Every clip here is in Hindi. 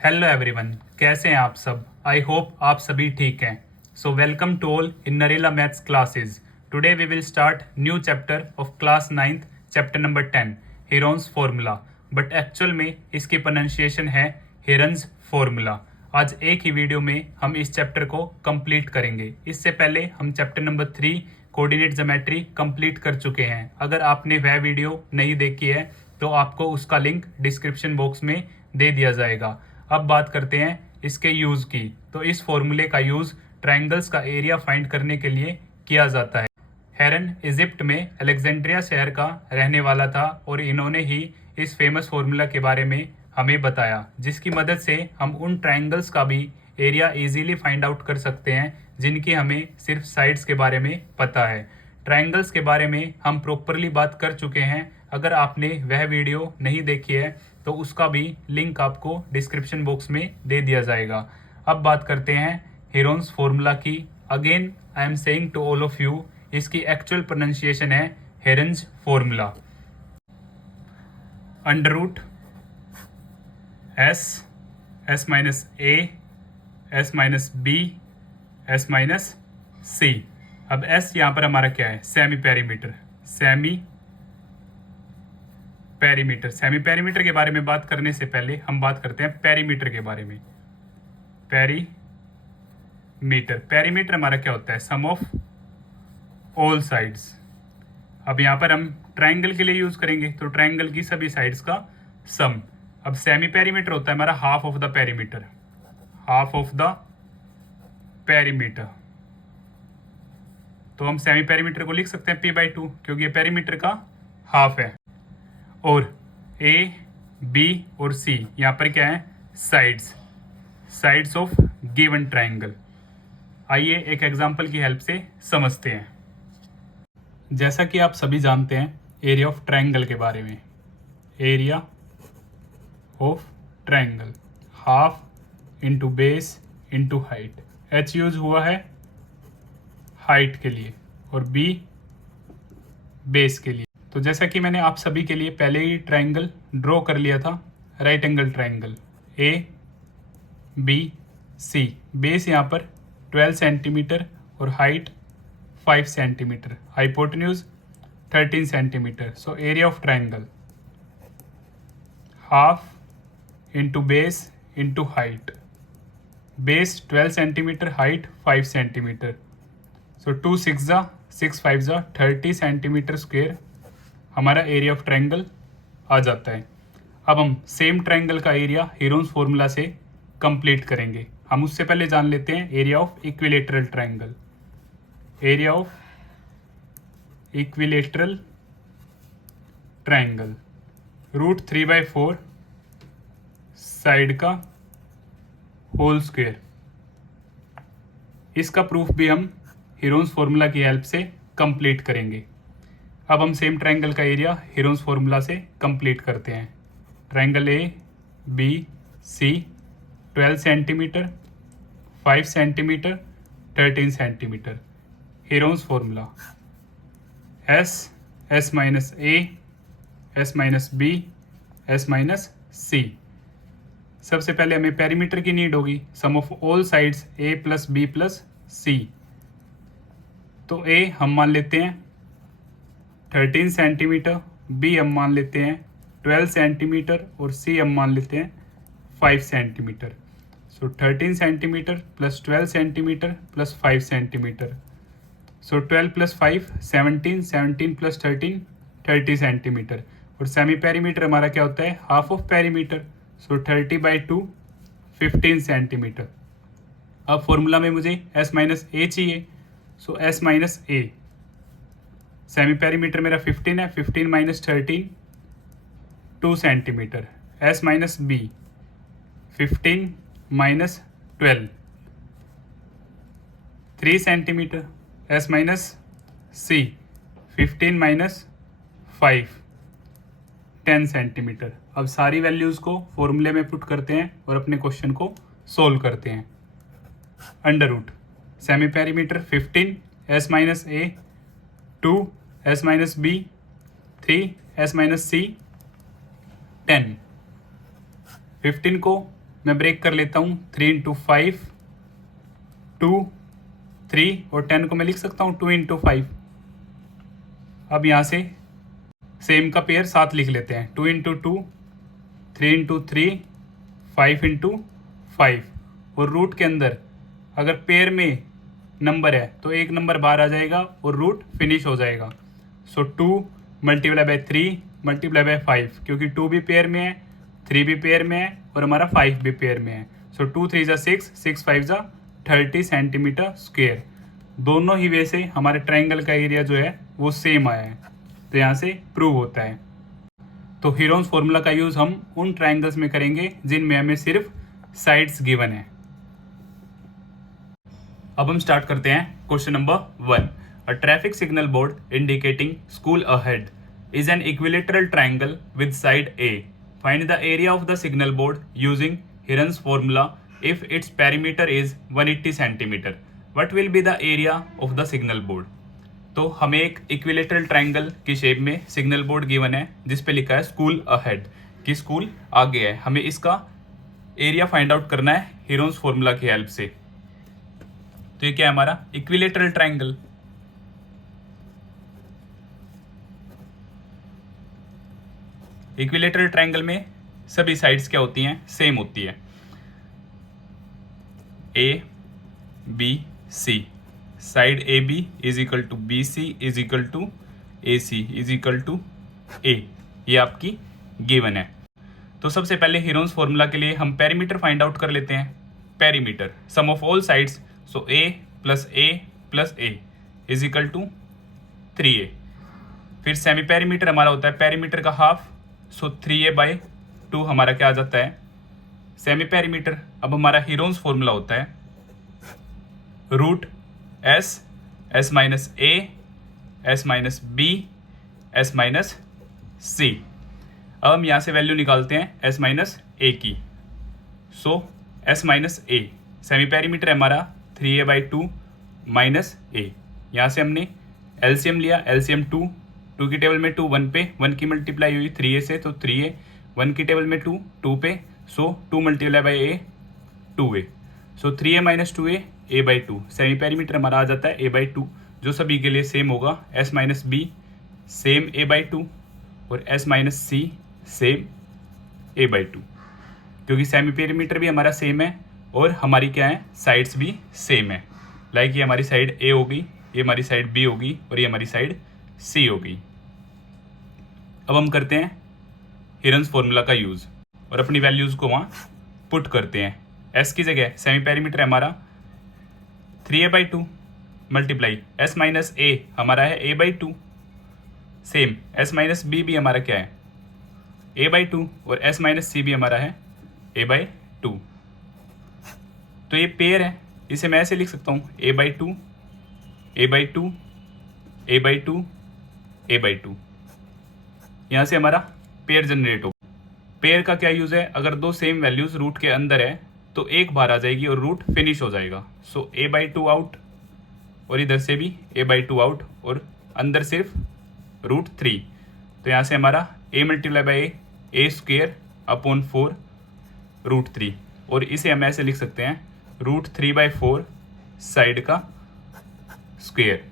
हेलो एवरीवन, कैसे हैं आप सब। आई होप आप सभी ठीक हैं। So welcome to all in Narela maths classes. Today we will start new chapter of class 9th, chapter number 10, Heron's formula. But actual में इसकी प्रोनाउंसिएशन है हेरन्स फॉर्मूला। आज एक ही वीडियो में हम इस चैप्टर को कंप्लीट करेंगे। इससे पहले हम chapter number 3 coordinate geometry complete कर चुके हैं। अगर आपने वह वीडियो नहीं देखी है तो आपको उसका लिंक डिस्क्रिप्शन बॉक्स में दे दिया जाएगा। अब बात करते हैं इसके यूज की। तो इस फॉर्मूले का यूज ट्रायंगल्स का एरिया फाइंड करने के लिए किया जाता है। हेरन इजिप्ट में अलेक्जेंड्रिया शहर का रहने वाला था और इन्होंने ही इस फेमस फॉर्मूला के बारे में हमें बताया, जिसकी मदद से हम उन ट्रायंगल्स का भी एरिया इजीली फाइंड आउट कर सकते हैं जिनकी हमें सिर्फ साइड्स के बारे में पता है। ट्रायंगल्स के बारे में हम प्रॉपरली बात कर चुके हैं। अगर आपने वह वीडियो नहीं देखी है तो उसका भी लिंक आपको डिस्क्रिप्शन बॉक्स में दे दिया जाएगा। अब बात करते हैं हेरोन्स फॉर्मूला की। Again I am saying to all of you, इसकी एक्चुअल प्रोनाउंसिएशन है Heron's formula. Under root S minus A, S minus B, S minus C. अब एस यहाँ पर हमारा क्या है? Semi perimeter. सेमी पेरीमीटर के बारे में बात करने से पहले हम बात करते हैं पेरीमीटर के बारे में। पेरीमीटर हमारा क्या होता है? सम ऑफ ऑल साइड्स। अब यहाँ पर हम ट्रायंगल के लिए यूज करेंगे तो ट्रायंगल की सभी साइड्स का सम। अब सेमी पेरीमीटर होता है हमारा हाफ ऑफ द पेरीमीटर। तो हम सेमी पेरीमीटर को लिख सकते हैं p/2, क्योंकि ये पेरीमीटर का हाफ है। और ए, बी और सी यहाँ पर क्या है? Sides of given triangle. आइए एक एग्जांपल की हेल्प से समझते हैं। जैसा कि आप सभी जानते हैं एरिया ऑफ ट्रायंगल के बारे में। Area of triangle half into base into height. H use हुआ है हाइट के लिए और बी बेस के लिए। तो जैसा कि मैंने आप सभी के लिए पहले ही ट्रायंगल ड्रॉ कर लिया था, right angle triangle A B C. Base यहाँ पर 12 सेंटीमीटर और height 5 centimetre, hypotenuse 13 centimetre. So area of triangle half into base into height. Base 12 centimetre, height 5 centimetre. So 2 6 6 5 30 centimetre square हमारा एरिया ऑफ ट्रायंगल आ जाता है। अब हम सेम ट्रायंगल का एरिया हेरोन्स फॉर्मूला से कंप्लीट करेंगे। हम उससे पहले जान लेते हैं area of equilateral triangle. Area of equilateral triangle √3/4 side का होल स्क्वायर। इसका प्रूफ भी हम हेरोन्स फॉर्मूला की हेल्प से कंप्लीट करेंगे। अब हम सेम ट्रायंगल का एरिया हेरोन्स फॉर्मूला से कंप्लीट करते हैं। Triangle A B C 12 centimetre, 5 centimetre, 13 centimetre. Heron's formula S minus A, S minus B, S minus C. सबसे पहले हमें पेरीमीटर की नीड होगी, sum of all sides A plus B plus सी। तो ए हम मान लेते हैं 13 सेंटीमीटर, बी हम मान लेते हैं 12 सेंटीमीटर और सी हम मान लेते हैं 5 centimetre. So 13 centimetre plus 12 centimetre plus 5 centimetre. So 12 plus 5 17, 17 plus 13 30 centimetre. और सेमी पेरीमीटर हमारा क्या होता है? Half of perimeter. So 30/2 15 centimetre. अब फॉर्मूला में मुझे एस माइनस ए चाहिए। So S minus A, semi perimeter मेरा 15 है, 15 minus 13 2 centimetre. S minus B 15 minus 12 3 centimetre. S minus सी 15 माइनस 5 10 सेंटीमीटर। अब सारी वैल्यूज़ को फॉर्मूले में पुट करते हैं और अपने क्वेश्चन को सोल्व करते हैं। Under root semi perimeter 15, S minus A 2, S minus B 3, S minus C 10। 15 को मैं ब्रेक कर लेता हूँ, 3 इंटू 5 2 3 और 10 को मैं लिख सकता हूँ 2 इंटू 5। अब यहाँ से सेम का पेयर साथ लिख लेते हैं, 2 इंटू 2 3 इंटू 3 5 इंटू 5। और रूट के अंदर अगर पेयर में नंबर है तो एक नंबर बाहर आ जाएगा और रूट फिनिश हो जाएगा। सो 2 मल्टीप्लाई बाय 3 मल्टीप्लाई बाय 5, क्योंकि 2 भी पेयर में है, 3 भी पेयर में है और हमारा 5 भी पेयर में है। सो 2 3 ज़ा 6, 6 5 ज़ा 30 सेंटीमीटर स्क्वेयर। दोनों ही वे से हमारे ट्राइंगल का एरिया जो है वो सेम आया है, तो यहाँ से प्रूव होता है। तो हीरोन्स फॉर्मूला का यूज़ हम उन ट्राइंगल्स में करेंगे जिनमें हमें सिर्फ साइड्स गिवन है। अब हम स्टार्ट करते हैं question number 1। A traffic signal board indicating school ahead is an equilateral triangle with side A. Find the area of the signal board using Heron's formula if its perimeter is 180 cm. What will be the area of the signal board? तो हमें एक इक्विलेटरल ट्राइंगल की शेप में सिग्नल बोर्ड गिवन है जिस पे लिखा है स्कूल अहेड, कि स्कूल आगे है। हमें इसका एरिया फाइंड आउट करना है हीरोन्स फॉर्मूला की हेल्प से। तो ये क्या है हमारा इक्विलेटरल ट्राइंगल। इक्विलेटरल ट्राइंगल में सभी साइड्स क्या होती हैं, सेम होती है। A B C, side A B is equal to B C is equal to A C is equal to A, ये आपकी गिवन है। तो सबसे पहले हीरोन्स फॉर्मूला के लिए हम पेरीमीटर फाइंड आउट कर लेते हैं। Perimeter sum of all sides, so A plus A is equal to 3a। फिर सेमी पेरीमीटर हमारा होता है पेरीमीटर का हाफ, सो 3a/2 हमारा क्या आ जाता है सेमी पेरीमीटर। अब हमारा हीरोन्स फॉर्मूला होता है root S minus A S minus B S minus C. अब हम यहाँ से वैल्यू निकालते हैं एस माइनस ए की। So S minus A semi perimeter है हमारा 3a/2 माइनस ए। यहाँ से हमने एलसीएम लिया, एलसीएम 2 की टेबल में 2 1 पे, 1 की मल्टीप्लाई हुई 3a से तो 3a, 1 की टेबल में 2 पे, सो 2 multiply by A 2a, so 3a minus 2a a/2। Semi perimeter हमारा आ जाता है a/2, जो सभी के लिए सेम होगा। s minus B same a/2 और s माइनस सी सेम a/2, क्योंकि सेमी पेरीमीटर भी हमारा सेम है और हमारी क्या है साइड्स भी सेम है। लाइक ये हमारी साइड a होगी, ये हमारी साइड b होगी और ये हमारी साइड c होगी। अब हम करते हैं हीरोन्स फॉर्मूला का यूज़ और अपनी वैल्यूज़ को वहाँ पुट करते हैं। s की जगह सेमी पेरीमीटर है हमारा 3a/2 multiply s minus a हमारा है a/2, same s minus b भी हमारा क्या है a/2 और s माइनस c भी हमारा है a/2। तो ये पेयर है, इसे मैं ऐसे लिख सकता हूँ a/2 a/2 a/2 a/2। यहाँ से हमारा पेयर जनरेट हो। पेयर का क्या यूज़ है, अगर दो सेम वैल्यूज़ रूट के अंदर है तो एक बार आ जाएगी और रूट फिनिश हो जाएगा। सो a/2 आउट और इधर से भी a/2 आउट और अंदर सिर्फ √3। तो यहाँ से हमारा a multiply by a square upon 4 √3, और इसे हम ऐसे लिख सकते हैं √3/4 साइड का स्क्वेयर।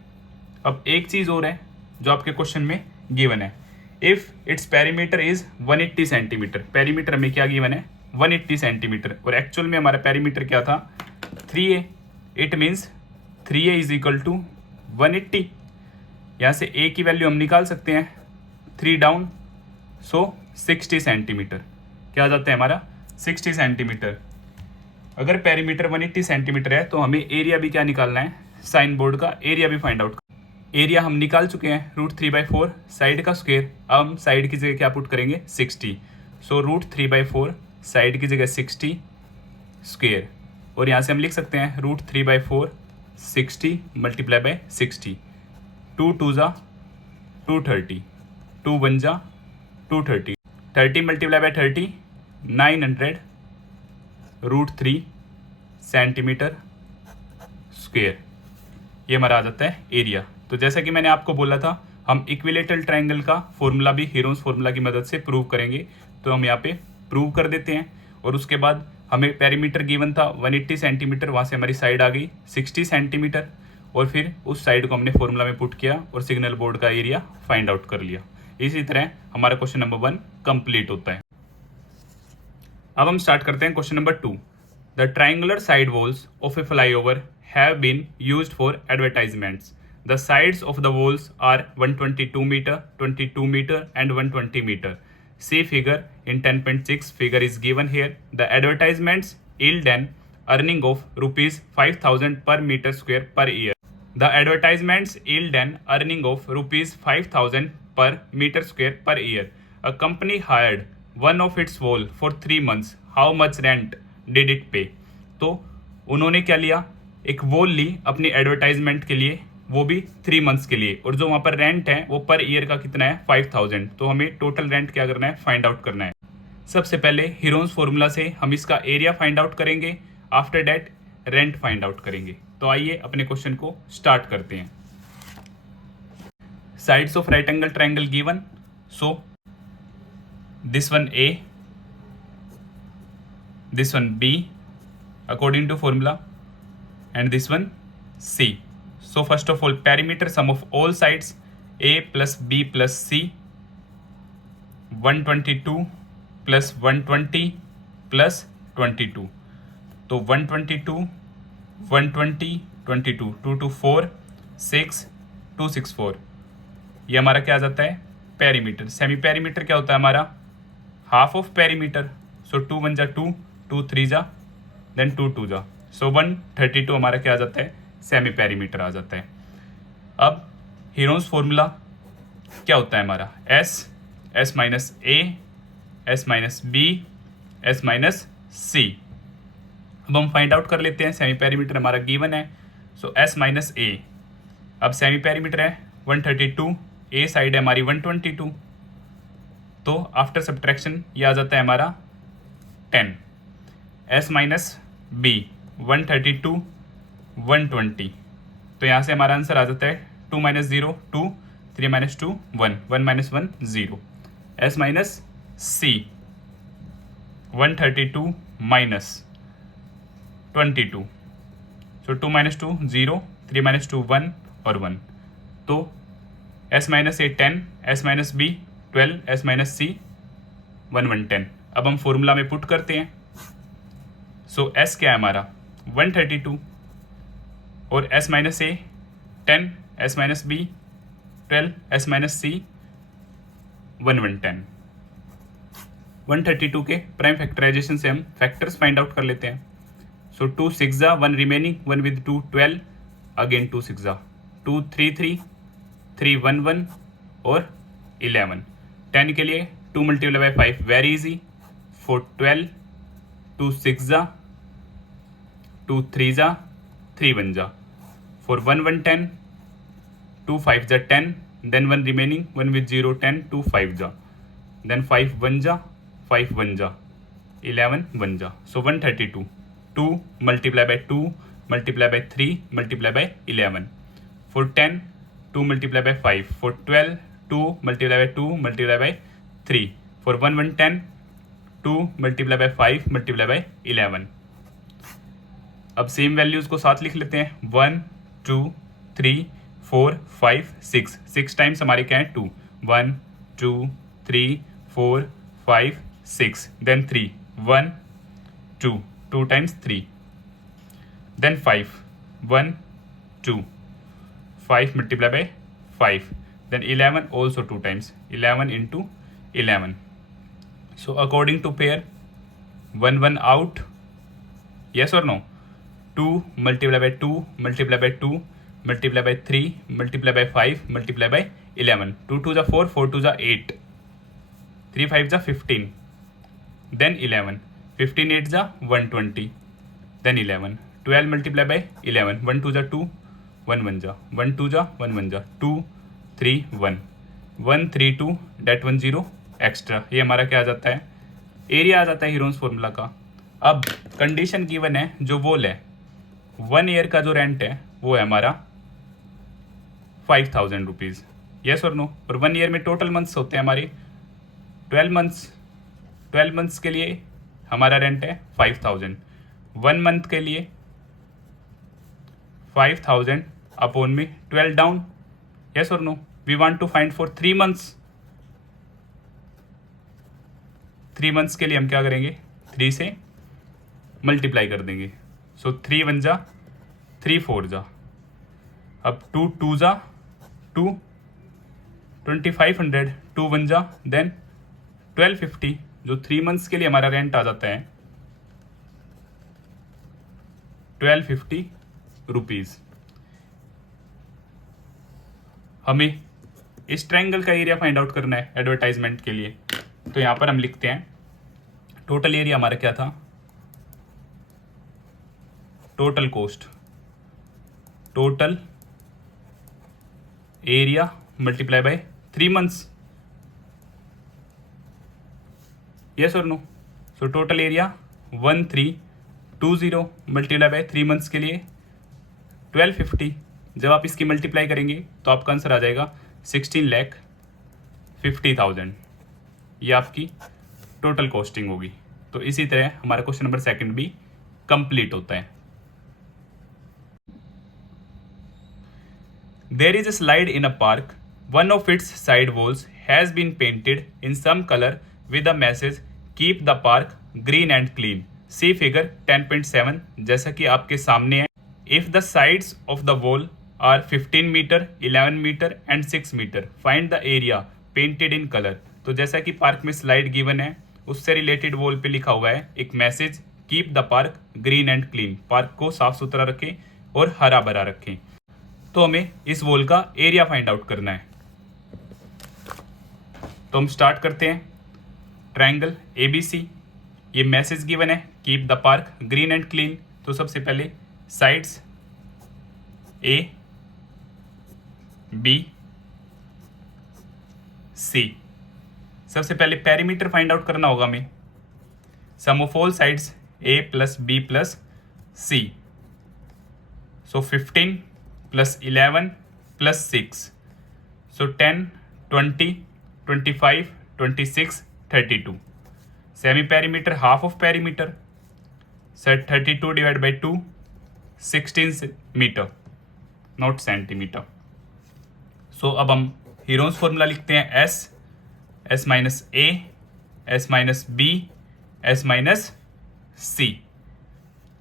अब एक चीज़ और है जो आपके क्वेश्चन में गिवन है, if its perimeter is 180 centimetre. Perimeter में क्या गिवन है 180 सेंटीमीटर, और एक्चुअल में हमारा पेरीमीटर क्या था 3a। It means 3a is equal to 180। यहाँ से a की वैल्यू हम निकाल सकते हैं 3 डाउन, सो 60 सेंटीमीटर क्या आ जाता है हमारा 60 सेंटीमीटर। अगर पेरीमीटर 180 सेंटीमीटर है तो हमें एरिया भी क्या निकालना है, साइन बोर्ड का एरिया भी फाइंड आउट। एरिया हम निकाल चुके हैं √3/4 साइड का स्क्वेयर। अब हम साइड की जगह क्या पुट करेंगे 60, सो √3/4 साइड की जगह 60 स्क्वेयर, और यहाँ से हम लिख सकते हैं √3/4 60 मल्टीप्लाई बाई 60। 2 2 ज़ा 230, 2 1 ज़ा 230, 30 मल्टीप्लाई बाई 30 900 √3 सेंटीमीटर स्क्वेयर। ये हमारा आ जाता है एरिया। तो जैसा कि मैंने आपको बोला था हम इक्विलेटरल ट्राइंगल का फॉर्मूला भी हीरोन्स फॉर्मूला की मदद से प्रूव करेंगे, तो हम यहाँ पे प्रूव कर देते हैं। और उसके बाद हमें पेरीमीटर गिवन था 180 सेंटीमीटर, वहाँ से हमारी साइड आ गई 60 सेंटीमीटर, और फिर उस साइड को हमने फॉर्मूला में पुट किया और सिग्नल बोर्ड का एरिया फाइंड आउट कर लिया। इसी तरह हमारा क्वेश्चन नंबर 1 कंप्लीट होता है। अब हम स्टार्ट करते हैं question number 2। The triangular side walls of a flyover have been used for advertisements. The sides of the walls are 122 metre, 22 metre and 120 metre. See figure in 10.6. Figure is given here. The advertisements yield an earning of rupees 5,000 per meter square per year. The advertisements yield an earning of rupees 5,000 per meter square per year. A company hired one of its wall for 3 months. How much rent did it pay? तो उन्होंने क्या लिया, एक वॉल ली अपनी एडवर्टाइजमेंट के लिए, वो भी 3 मंथ्स के लिए, और जो वहाँ पर रेंट है वो पर ईयर का कितना है 5,000। तो हमें टोटल रेंट क्या करना है, फाइंड आउट करना है। सबसे पहले हीरोन्स फॉर्मूला से हम इसका एरिया फाइंड आउट करेंगे, after that rent find out करेंगे। तो आइए अपने क्वेश्चन को स्टार्ट करते हैं। Sides of right angle triangle given, so this one A, this one B according to formula, and this one C. So first of all, perimeter sum of all sides A plus B plus C, 122 plus 120 plus 22. तो 122, 120, 22, 2 to 4, 6, 264, ये हमारा क्या आ जाता है पेरीमीटर। सेमी पेरीमीटर क्या होता है हमारा, हाफ ऑफ पेरीमीटर। सो 2 1 जा 2, 2 3 जा, देन 2 2 जा, सो 132 हमारा क्या आ जाता है, सेमी पेरीमीटर आ जाता है। अब हीरोन्स फॉर्मूला क्या होता है हमारा, S minus A, S minus B, S minus C. अब हम फाइंड आउट कर लेते हैं, सेमी पेरीमीटर हमारा गिवन है, सो एस माइनस ए। अब सेमी पेरीमीटर है 132, ए साइड है हमारी 122, तो आफ्टर सब्ट्रैक्शन ये आ जाता है हमारा 10। एस माइनस बी 132, 120, तो यहाँ से हमारा आंसर आ जाता है 2 minus 0 2, 3 minus 2 1, 1 minus 1 0। S minus C 132 minus 22, so 2 minus 2 0, 3 minus 2 1 और 1, तो S minus A 10, S minus B 12, S minus C 1 1 10। अब हम फॉर्मूला में पुट करते हैं, सो एस क्या है हमारा 132, और S minus A 10, S minus B 12, S minus C 1 1 10। 132 के प्राइम फैक्टराइजेशन से हम फैक्टर्स फाइंड आउट कर लेते हैं। सो 2 6 जा, 1 रिमेनिंग, 1 विद 2 12, अगेन 2 6 जा, 2 3 3, 3 1 1 और 11। 10 के लिए 2 मल्टीप्लाई बाई 5 वेरी इजी, 4 12, 2 6 जा, 2 3 जा, 3 1 जा, 4 1 1 10, 2 5 जा 10, देन 1 रिमेनिंग, 1 with 0 10, 2 5 जा, देन 5 1 जा, 5 1 जा, 11 1 जा, सो 132, 2 multiply by 2 multiply by 3 multiply by 11, 4 10, 2 multiply by 5, 4 12, 2 multiply by 2 multiply by 3, 4 1 1 10, 2 multiply by 5 multiply by 11। अब सेम वैल्यूज़ को साथ लिख लेते हैं, 1 2 3 4 5 6, 6 टाइम्स हमारे क्या है 2, 1 2 3 4 5 6, then 3 1 2, 2 times 3, then 5 1 2, 5 multiply by 5, then 11 also 2 times, 11 into 11. So according to pair, 1 1 out, yes or no? 2 multiply by 2 multiply by 2 multiply by 3 multiply by 5 multiply by 11, 2 2 is 4, 4 2 is 8, 3 5 is 15, then 11, 15 8 is 120, then 11, 12 multiply by 11, 1 2 is 2, 1 1 is 1 2 is 1 1 is 2 3 1, 1 3 2 that 1 0 extra, ये हमारा क्या आ जाता है, एरिया आ जाता है हीरोन्स फॉर्मूला का। अब कंडीशन गिवन है, जो वॉल है 1 ईयर का जो रेंट है वो है हमारा 5,000 रुपीज़, यस और नो। और 1 ईयर में टोटल मंथ्स होते हैं हमारे 12 मंथ्स, 12 मंथ्स के लिए हमारा रेंट है 5000। 1 मंथ के लिए 5000 अपॉन में 12 डाउन, यस और no. We want to find for 3 months. 3 months के लिए हम क्या करेंगे, 3 से मल्टीप्लाई कर देंगे। सो 3 1 जा 3 4 जा, अब 2 2 जा 2 2500, 2 1 जा देन 1250, जो 3 मंथ्स के लिए हमारा रेंट आ जाता है 1250 रुपीज़। हमें इस ट्रायंगल का एरिया फाइंड आउट करना है एडवर्टाइजमेंट के लिए। तो यहाँ पर हम लिखते हैं टोटल एरिया हमारा क्या था, total cost, total area multiply by 3 months, yes और no. So total area 1320 multiply by 3 months के लिए 1250। जब आप इसकी मल्टीप्लाई करेंगे तो आपका आंसर आ जाएगा 16,50,000। ये आपकी टोटल कॉस्टिंग होगी। तो इसी तरह हमारा क्वेश्चन नंबर 2 भी कंप्लीट होता है। There is a slide in a park. One of its side walls has been painted in some color with a message "Keep the park green and clean." See figure 10.7 जैसा कि आपके सामने है। If the sides of the wall are 15 meter, 11 meter and 6 meter, find the area painted in color. तो जैसा कि पार्क में स्लाइड गिवन है, उससे रिलेटेड वॉल पे लिखा हुआ है एक message, keep the park green and clean, park को साफ सुथरा रखें और हरा भरा रखें। तो हमें इस वॉल का एरिया फाइंड आउट करना है। तो हम स्टार्ट करते हैं। ट्रायंगल ABC, ये मैसेज गिवन है keep the park green and clean. तो सबसे पहले साइड्स A B C, सबसे पहले पेरीमीटर फाइंड आउट करना होगा हमें। Sum of all sides A plus B plus C, so 15 plus 11 plus 6, so 10 20 25 26 32। Semi perimeter half of perimeter, set 32 divide by 2 16 metre, not centimetre. So अब हम हीरोन्स फॉर्मूला लिखते हैं S minus A, S minus B, S minus C।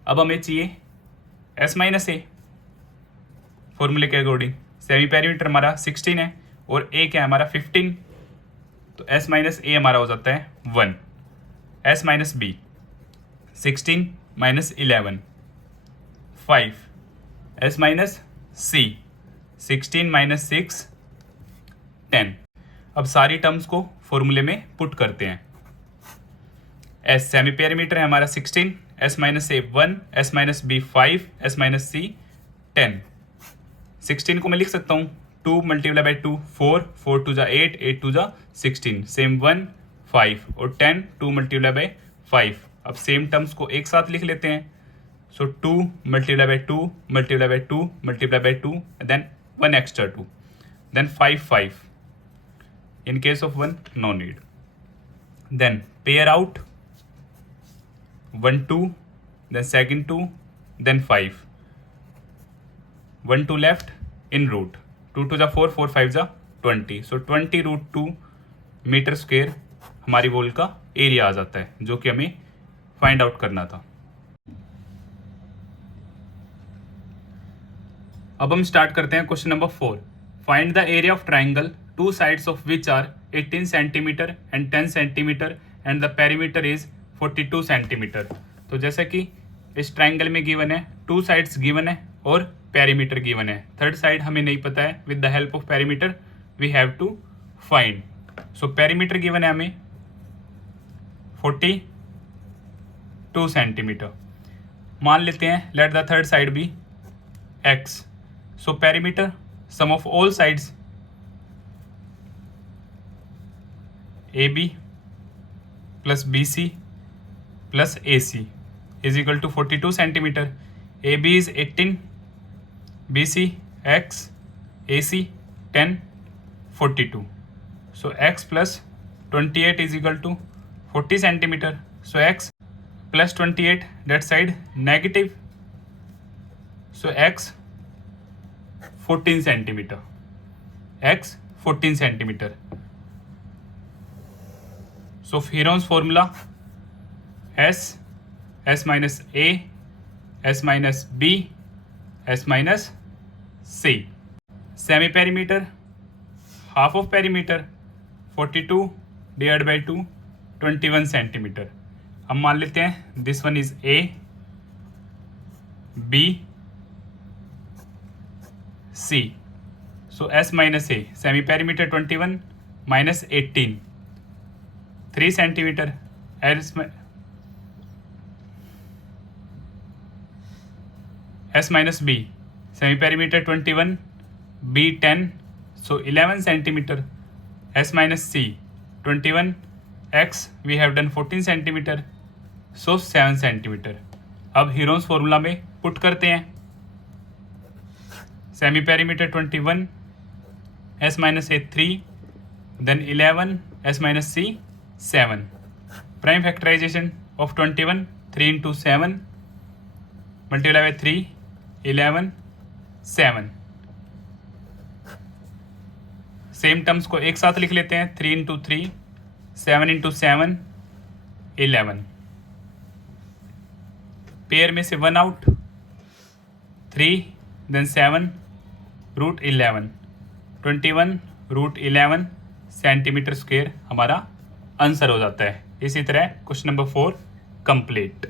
अब हमें चाहिए S माइनस A फॉर्मूले के अकॉर्डिंग। सेमी पेरीमीटर हमारा 16 है और A क्या है हमारा 15, तो S माइनस A हमारा हो जाता है 1। S minus B 16 minus 11 5, S minus C 16 minus 6 10। अब सारी टर्म्स को फॉर्मूले में पुट करते हैं। S सेमी पेरीमीटर है हमारा 16, S minus A 1, S minus B 5, S minus C 10। 16 को मैं लिख सकता हूँ 2 मल्टीप्लाई बाई 2 4, 4 2 जा 8, 8 2 जा 16, सेम 1 5 और 10 2 मल्टीप्लाई बाई 5। अब सेम टर्म्स को एक साथ लिख लेते हैं। So 2 multiply by 2 multiply by 2 multiply by 2 then 1 extra 2 then 5 5। In case of 1 no need. Then pair out 1 2 then second 2 then 5, 1 2 left in root, 2 2 जा 4, 4 5 जा 20, so 20 रूट 2 मीटर स्क्वेयर हमारी वॉल का एरिया आ जाता है, जो कि हमें फाइंड आउट करना था। अब हम स्टार्ट करते हैं question number 4। Find the area of triangle two sides of which are 18 centimetre and 10 centimetre and the perimeter is 42 centimetre. तो जैसा कि इस ट्राइंगल में गिवन है 2 साइड्स गिवन है और पेरीमीटर गिवन है, थर्ड साइड हमें नहीं पता है। With the help of perimeter we have to find. So perimeter given है हमें 42 सेंटीमीटर। मान लेते हैं let the third side be x। So perimeter sum of all sides AB plus BC plus AC is equal to 42 centimetre. AB is 18, BC x, AC 10, 42। So x plus 28 is equal to 40 centimetre. So x plus 28, that side negative. So x 14 centimeter. X 14 centimeter. So Heron's formula S minus A, S minus B, S minus C. Semi perimeter, half of perimeter 42 divided by 2, 21 centimeter. अब मान लेते हैं this one is A, B, C. So S minus A, semi perimeter 21 minus 18, 3 centimeter. S minus B, semi perimeter 21, B 10, so 11 centimeter. S minus C 21, X we have done 14 centimeter, so 7 centimeter. अब हीरोन्स फॉर्मूला में पुट करते हैं. Semi perimeter 21, S minus A 3, then 11, S minus C 7. Prime factorization of 21, 3 into 7 multiplied by 3, 11, 7. Same terms को एक साथ लिख लेते हैं. 3 into 3, 7 into 7, 11. पेयर में से 1 out, 3 then 7 root 11, 21 root 11 centimetre square हमारा आंसर हो जाता है. इसी तरह क्वेश्चन नंबर 4 कंप्लीट.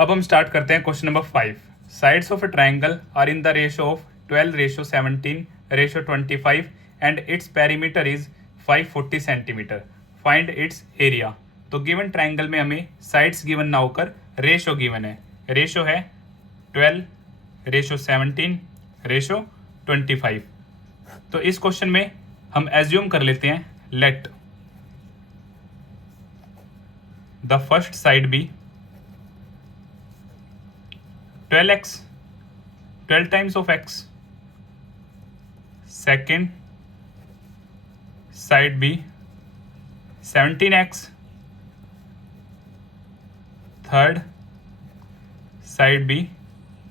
अब हम स्टार्ट करते हैं question number 5. Sides of a triangle are in the ratio of 12:17:25 and its perimeter is 540 centimetre. Find its area. तो गिवन ट्राइंगल में हमें साइड्स गिवन ना होकर रेशो गिवन है. रेशो है 12:17:25. तो इस क्वेश्चन में हम एज्यूम कर लेते हैं let the first side be 12x, 12 times of x. Second side B 17x. Third side B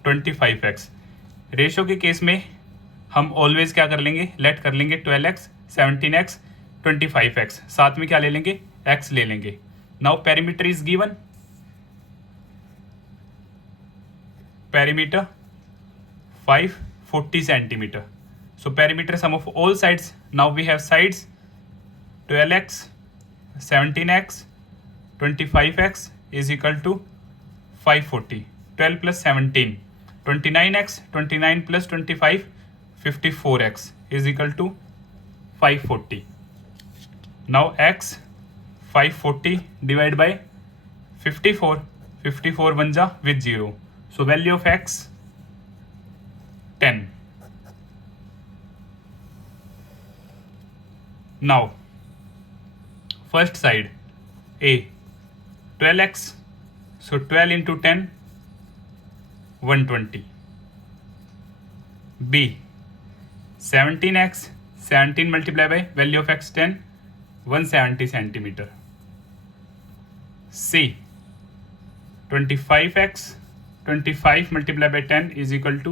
25x. Ratio के केस में हम ऑलवेज क्या कर लेंगे, लेट कर लेंगे 12x, 17x, 25x. साथ में क्या ले लेंगे, x ले लेंगे. Now perimeter is given. Perimeter 540 centimeter. So perimeter sum of all sides. Now we have sides 12x, 17x, 25x is equal to 540. 12 plus 17, 29x, 29 plus 25, 54x is equal to 540. Now x 540 divided by 54. 54 1 जा with 0. So value of x 10. Now first side A 12x, so 12 into 10 120. B 17x, 17 multiplied by value of x 10 170 centimeter. C 25x, 25 multiplied by 10 is equal to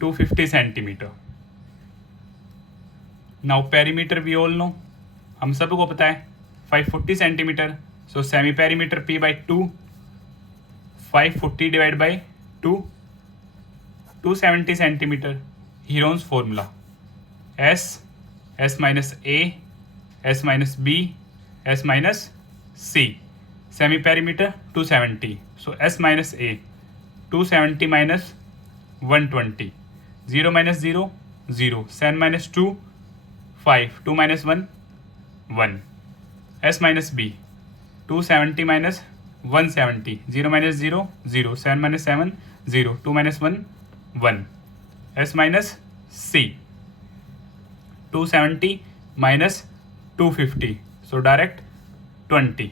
250 centimeter. Now perimeter we all know, हम सबको पता है 540 centimeter. So semi perimeter P by 2, 540 divided by 2, 270 centimeter. Heron's formula S minus A, S minus B, S minus C. Semi perimeter 270. So S minus A 270 minus 120. 0 minus 0 0. 7 minus 2 5. 2 minus 1 1. S minus B 270 minus 170. 0 minus 0 0. 7 minus 7 0. 2 minus 1 1. S minus C 270 minus 250. So direct 20.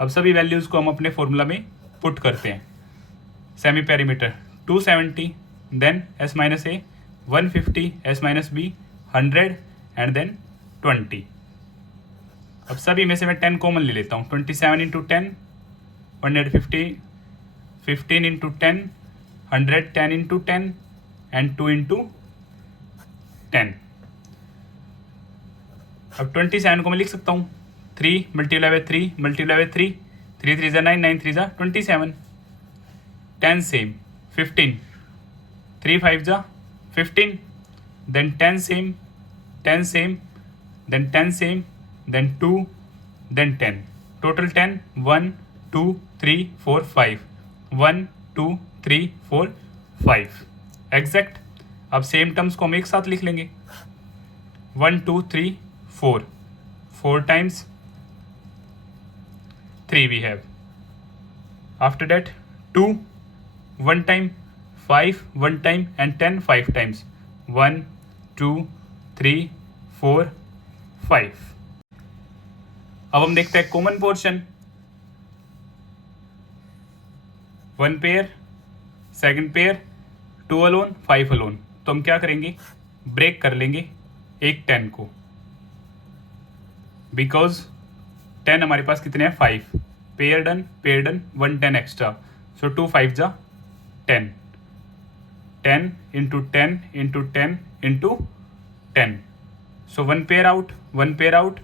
अब सभी वैल्यूज को हम अपने फॉर्मूला में पुट करते हैं. Semi perimeter 270, then S minus A 150, S minus B 100 and then 20. अब सभी में से मैं 10 कॉमन ले लेता हूँ। 27 into 10 150, 15 into 10 100, 10 into 10 and 2 into 10। अब 27 को मैं लिख सकता हूँ 3 multiply by 3 multiply by 3, 3 3 9, 9 3 27, 10 same 15, 3 5 15, then 10 same, 10 same, then 10 same, then 2, then 10. Total 10, 1, 2, 3, 4, 5. 1, 2, 3, 4, 5. Exact. अब सेम टर्म्स को हम एक साथ लिख लेंगे। 1, 2, 3, 4. 4 times 3 we have. After that 2 1 time, 5 1 time and 10 5 times. 1, 2, 3, 4, 5। अब हम देखते हैं common portion. 1 pair, second pair, 2 alone, 5 alone. तो हम क्या करेंगे, ब्रेक कर लेंगे एक 10 को, बिकॉज 10 हमारे पास कितने हैं 5। पेयर डन 1 10 एक्स्ट्रा, सो 2 5 जा 10, 10 into 10 into 10 into 10। So 1 pair out, 1 pair out,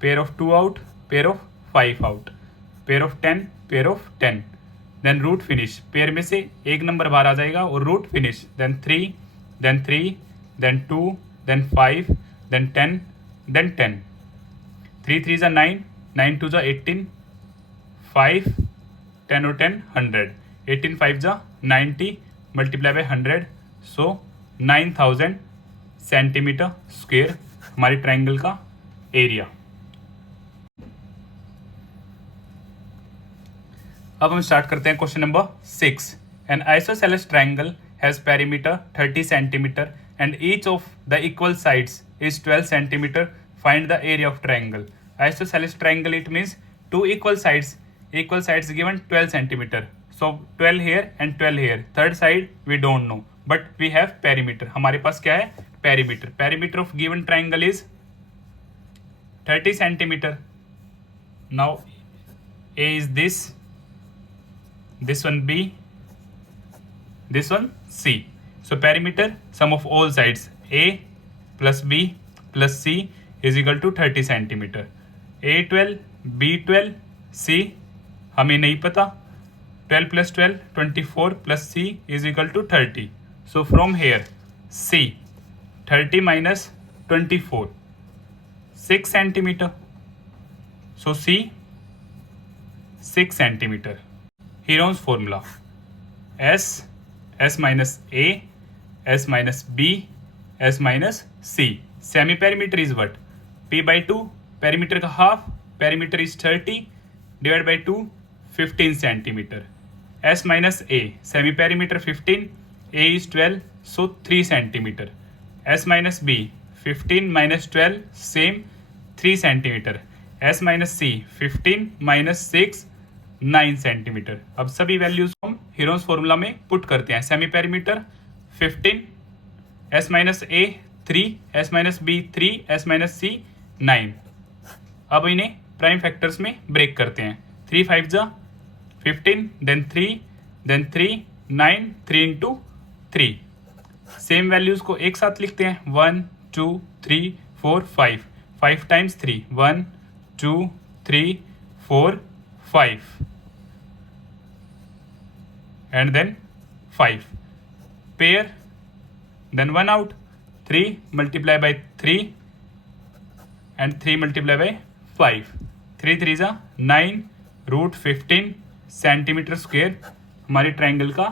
pair of 2 out, pair of 5 out, pair of 10, pair of 10, then root finish। Pair में से एक नंबर बाहर आ जाएगा और root finish, then 3, then 3, then 2, then 5, then 10, then 10। 3 3 are 9, 9 2 are 18, 5 10 और 10 100, 18 5 are 90 multiply by 100, so 9000 centimetre square हमारी ट्राइंगल का एरिया। अब हम स्टार्ट करते हैं question number 6। N isosceles triangle has perimeter 30 centimetre and each of the equal sides is 12 centimetre. Find the area of triangle. Isosceles triangle it means 2 equal sides given 12 centimeter. So 12 here and 12 here. Third side we don't know, but we have perimeter. हमारे पास क्या है, perimeter. Perimeter of given triangle is 30 centimeter. Now A is this one B, this one C. So perimeter sum of all sides A plus B plus C is equal to 30 centimeter. A12 B12 C हमें नहीं पता, 12 plus 12 24 plus C is equal to 30. So from here C 30 minus 24 6 centimeter. So C 6 centimeter. Heron's formula S minus A, S minus B, S minus C. Semi perimeter is what? P by 2, perimeter का half, perimeter is 30 divided by 2 15 centimeter. S minus A, semi perimeter 15, A is 12, so 3 centimeter. S minus B, 15 minus 12 same 3 centimeter. S minus C, 15 minus 6 9 centimeter. अब सभी वैल्यूज को हम हीरोन्स फॉर्मूला में पुट करते हैं। Semi perimeter 15, S minus A 3, S minus B 3, S minus C 9। अब इन्हें प्राइम फैक्टर्स में ब्रेक करते हैं। 3 5 जा 15, then 3, then 3 9, 3 into 3। Same values को एक साथ लिखते हैं। 1 2 3 4 5, 5 times 3, 1 2 3 4 5 and then 5 pair, then 1 out, 3 multiply by 3 and 3 multiply by 5, 3 3 जा 9 रूट 15 सेंटीमीटर स्क्वेयर हमारी ट्राइंगल का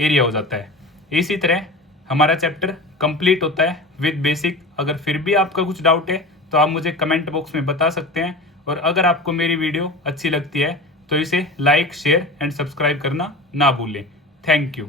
एरिया हो जाता है। इसी तरह हमारा चैप्टर कंप्लीट होता है विद बेसिक। अगर फिर भी आपका कुछ डाउट है तो आप मुझे कमेंट बॉक्स में बता सकते हैं, और अगर आपको मेरी वीडियो अच्छी लगती है तो इसे लाइक शेयर एंड सब्सक्राइब करना ना भूलें। Thank you.